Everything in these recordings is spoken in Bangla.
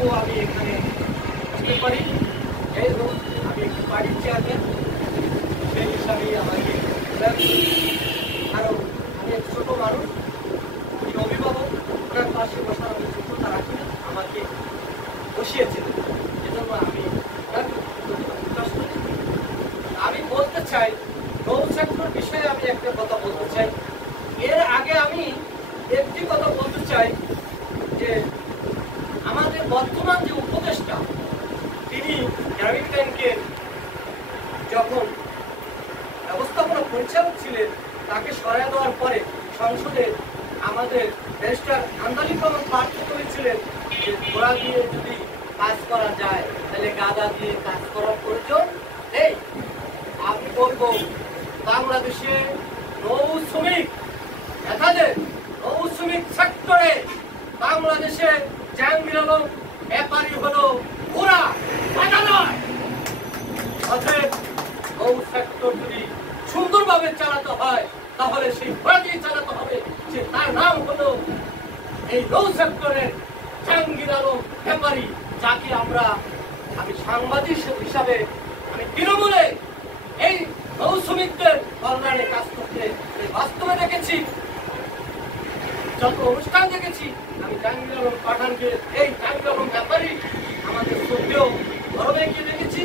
তবুও আমি এখানে আসতে পারি। এই হোক, আমি একটি বাড়ির চেয়ারম্যান, সেই হিসাবেই আমাকে আরও আমি এক ছোট মানুষ, তিনি অভিভাবক, ওনার পাশে বসার আমি যোগ্যতা রাখি না, আমাকে বসিয়েছেন, এজন্য আমি প্রকাশ করি। আমি বলতে চাই নৌ সেক্টর বিষয়ে আমি একটা কথা বলতে চাই। এর আগে আমি একটি কথা বলতে চাই যে আমাদের বর্তমান যে উপদেষ্টা, তিনি গ্রামীণ ব্যাংকের যখন ব্যবস্থাপনা পরিচালক ছিলেন, তাকে সরাই দেওয়ার পরে সংসদে আমাদের ব্যারিস্টার আন্দালিব রহমান পার্থ করেছিলেন যে ঘোড়া দিয়ে যদি কাজ করা যায় তাহলে গাদা দিয়ে কাজ করার প্রয়োজন নেই। আমি বলবো বাংলাদেশে নৌ শ্রমিক নেতাদের নৌ শ্রমিক সেক্টরে বাংলাদেশে জাহাঙ্গীর আলম ব্যাপারী হলো ঘোড়া, গাদা নয়। অতএব নৌ সেক্টর যদি সুন্দরভাবে চালাতে হয় তাহলে সেই ঘোড়া দিয়ে চালাতে হবে, যে তার নাম হলো এই নৌ সেক্টরের জাহাঙ্গীর আলম ব্যাপারী, যাকে আমি সাংবাদিক হিসাবে আমি তৃণমূলে এই নৌ শ্রমিকদের কল্যাণে কাজ করতে বাস্তবে দেখেছি, যত অনুষ্ঠান দেখেছি। আমি জাহাঙ্গীর আলম পাঠানকে, এই জাহাঙ্গীর আলম ব্যাপারী, আমাদের শ্রদ্ধেয় বড় ভাইকে দেখেছি,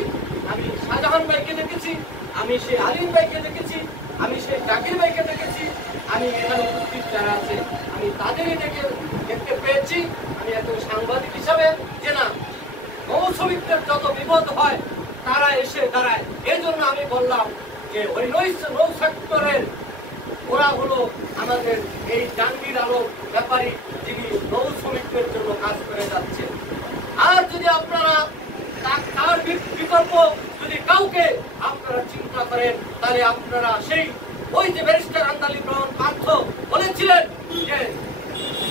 আমি শাহজাহান ভাইকে দেখেছি, আমি সেই আলিম ভাইকে দেখেছি, আমি সেই জাকির ভাইকে দেখেছি, আমি এখানে উপস্থিত যারা আছে আমি তাদেরই দেখতে পেয়েছি। আমি একজন সাংবাদিক হিসাবে যে না, নৌ শ্রমিকদের যত বিপদ হয় তারা এসে দাঁড়ায়। এই জন্য আমি বললাম যে ওই নৌ সেক্টরের ওরা হলো আমাদের এই জাহাঙ্গীর আলম ব্যাপারী, যিনি নৌ শ্রমিকদের জন্য কাজ করে যাচ্ছে। আর যদি আপনারা তার বিকল্প যদি কাউকে আপনারা চিন্তা করেন, তাহলে আপনারা সেই ওই যে ব্যারিস্টার আন্দালিব রহমান পার্থ বলেছিলেন যে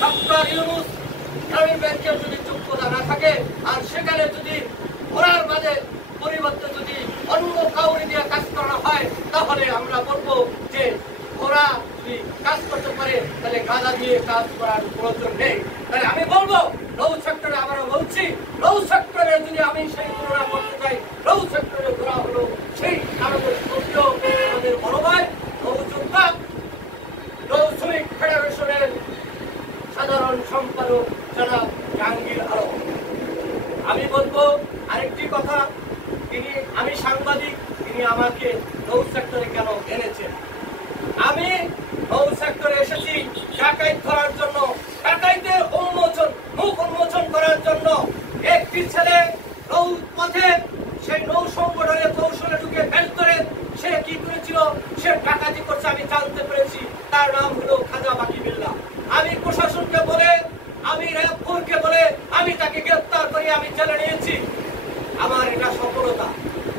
ডক্টর ইউনূস গ্রামীণ ব্যাংকের যদি যোগ্যতা না থাকে আর সেখানে যদি ওনার মাঝে পরিবর্তে যদি অন্য কাউরি দিয়ে কাজ করা হয়, তাহলে আমরা বলবো যে ওরা যদি কাজ করতে পারে তাহলে গাদা দিয়ে কাজ করার প্রয়োজন নেই। তাহলে আমি বলবো নৌ সেক্টরে, আমরা বলছি নৌ সেক্টরে যদি আমি সেই তুলনা করতে চাই, নৌ সেক্টরে ঘোরা হলো সেই আমাদের আমাদের বড় ভাই নৌ যোদ্ধা, নৌ শ্রমিক ফেডারেশনের সাধারণ সম্পাদক জনাব জাহাঙ্গীর আলম। আমি বলবো আরেকটি কথা, আমি সাংবাদিক, তিনি আমাকে নৌ সেক্টরে কেন এনেছেন? আমি নৌ সেক্টরে এসেছি ডাকাইত ধরার জন্য, ডাকাইতের মুখ উন্মোচন করার জন্য। একটি ছেলে নৌ পথে সেই নৌ সংগঠনে কৌশলে ঢুকে বেল করে সে কি করেছিল, সে ডাকাতি করছে আমি জানতে পেরেছি। তার নাম হলো খাজা বাকি বিল্লাহ। আমি প্রশাসনকে বলে, আমি র্যাবকে বলে আমি তাকে গ্রেফতার করে আমি জেলে নিয়েছি। আমার এটা সফলতা।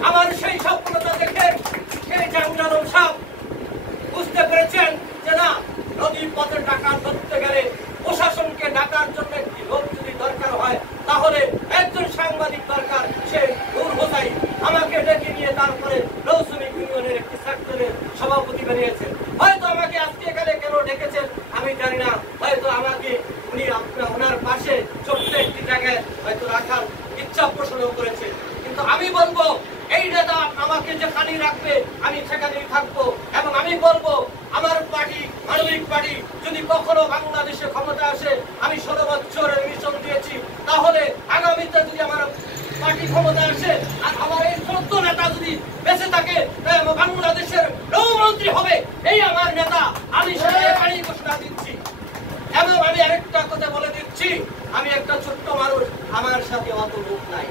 আমার সেই সফলতা দেখে সেই জাহাঙ্গীর আলম সাহেব বুঝতে পেরেছেন যে না, নদীর পথে ডাকাত ধরতে গেলে প্রশাসনকে ডাকার জন্য একটি লোক যদি দরকার হয় তাহলে একজন সাংবাদিক দরকার। সে নূর হোসাইন আমাকে ডেকে নিয়ে তারপরে নৌ শ্রমিক ইউনিয়নের একটি সেক্টরের সভাপতি বানিয়েছেন। হয়তো আমাকে আজকে এখানে কেন ডেকেছেন আমি জানি না, হয়তো আমাকে উনি ওনার পাশে ছোট্ট একটি জায়গায় হয়তো রাখার ইচ্ছা পোষণ করেছে। কিন্তু আমি বলবো এই নেতা আমাকে যেখানেই রাখবে আমি সেখানেই থাকবো, এবং আমি বলবো আমার পার্টি মানবিক পার্টি যদি কখনো বাংলাদেশে ক্ষমতা আসে, আমি 16 বছরের মিশন দিয়েছি, তাহলে আগামীতে যদি আমার পার্টি ক্ষমতা আসে আর আমার এই 14 নেতা যদি বেঁচে থাকে বাংলাদেশের নৌমন্ত্রী হবে এই আমার নেতা। আমি সেটা এখানেই ঘোষণা দিচ্ছি। এবং আমি আরেকটা কথা বলে দিচ্ছি, আমি একটা ছোট্ট মানুষ, আমার সাথে অত লোক নাই,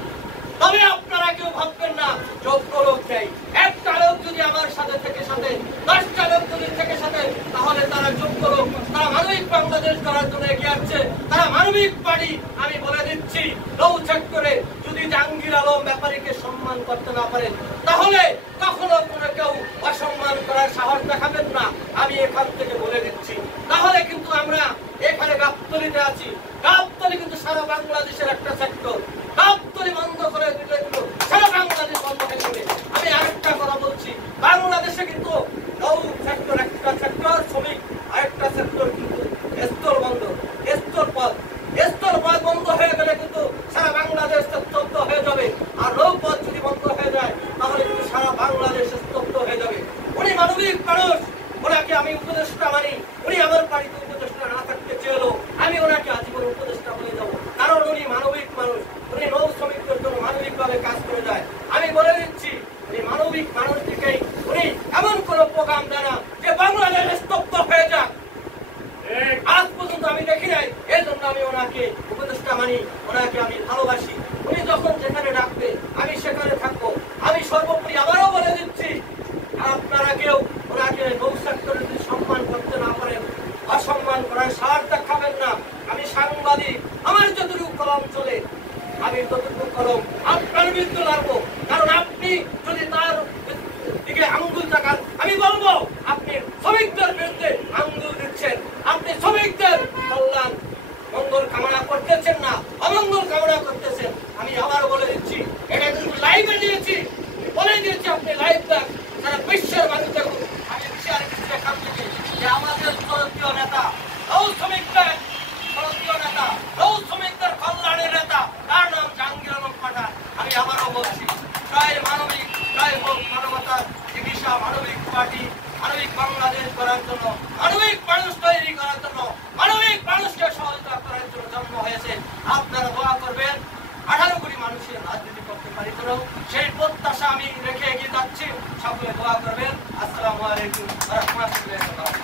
তবে আপনারা কেউ ভাববেন না যোগ্য লোক নেই। একটা লোক যদি আমার সাথে থেকে সাথে 10টা লোক যদি থেকে সাথে, তাহলে তারা যোগ্য লোক, তারা মানবিক বাংলাদেশ করার জন্য এগিয়ে আসছে, তারা মানবিক পার্টি। আমি বলে দিচ্ছি নৌ সেক্টরে যদি জাহাঙ্গীর আলম ব্যাপারীকে সম্মান করতে না পারেন, তাহলে কখনো কোনো কেউ অসম্মান করার সাহস দেখাবেন না। আমি এখান থেকে বলে দিচ্ছি, তাহলে কিন্তু আমরা এখানে গাবতলীতে আছি। গাবতলী কিন্তু সারা বাংলাদেশের একটা সেক্টর। গাবতলী বন্ধ করে দিলে কিন্তু সারা বাংলাদেশ বন্ধ হয়ে যাবে। আমি আরেকটা কথা বলছি, বাংলাদেশে কিন্তু নৌ সেক্টর একটা সেক্টর, শ্রমিক আরেকটা সেক্টর, কিন্তু স্থল বন্দর, স্থল পথ বন্ধ হয়ে গেলে কিন্তু সারা বাংলা একটা মানি, ওনাকে আমি ভালোবাসি। উনি যখন যেখানে ডাকবে আমি সেখানে থাকবো। আমি সর্বোপরি আবারও বলে দিচ্ছি, আপনারা কেউ ওনাকে নৌসাদ করে যদি সম্মান করতে না পারেন, অসম্মান করার সার দেখাবেন না। আমি সাংবাদিক, আমার যতটুকু কলম চলে আমি ততটুকু কলম আপনার বিরুদ্ধে লাগবো। কারণ আপনি যদি তার দিকে আঙ্গুল তাকান, আমি বলবো আপনি শ্রমিকদের বিরুদ্ধে আঙ্গুল দিচ্ছেন। আপনি শ্রমিকদের কল্যাণ মঙ্গল কামনা করতেছেন না, অমঙ্গল কামনা করতেছেন। আমি আবার বলে দিচ্ছি, এটা কিন্তু লাইভে দিয়েছি, বলে দিয়েছি আপনি লাইভ দেখ, যারা বিশ্বের মানুষ দেখুন। আমি বিচার দিচ্ছি এখান থেকে যে আমাদের ভারতীয় নেতা, শ্রমিকদের ভারতীয় নেতা, শ্রমিকদের কল্যাণের নেতা, তার নাম জাহাঙ্গীর আলম পাঠান। আমি আবারও বলছি, জয় মানবিক, জয় হোক মানবতার চিকিৎসা, মানবিক পার্টি, মানবিক বাংলাদেশ করার জন্য, মানবিক মানুষ তৈরি করার জন্য, মানবিক মানুষকে সহায়তা করার জন্য জন্ম হয়েছে। আপনারা দোয়া করবেন 18 কোটি মানুষের রাজনীতি করতে পারি করেও সেই প্রত্যাশা আমি রেখে এগিয়ে যাচ্ছি। সকলে দোয়া করবেন। আসসালামু আলাইকুম ওয়া রাহমাতুল্লাহি ওয়া বারাকাতুহু।